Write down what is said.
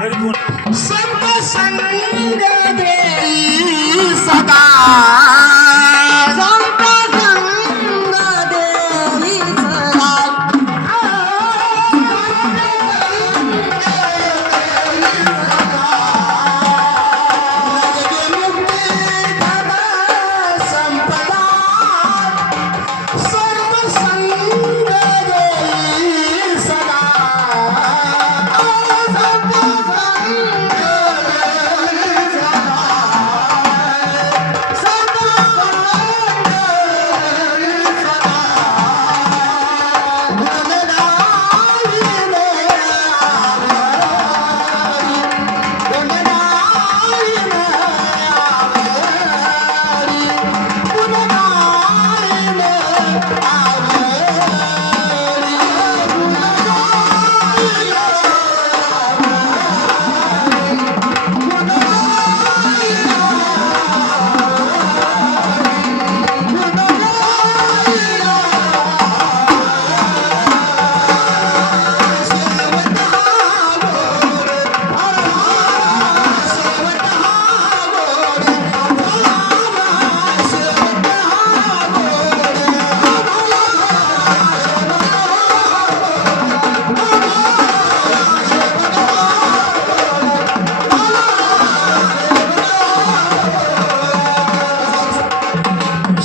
सब संग दे सदा।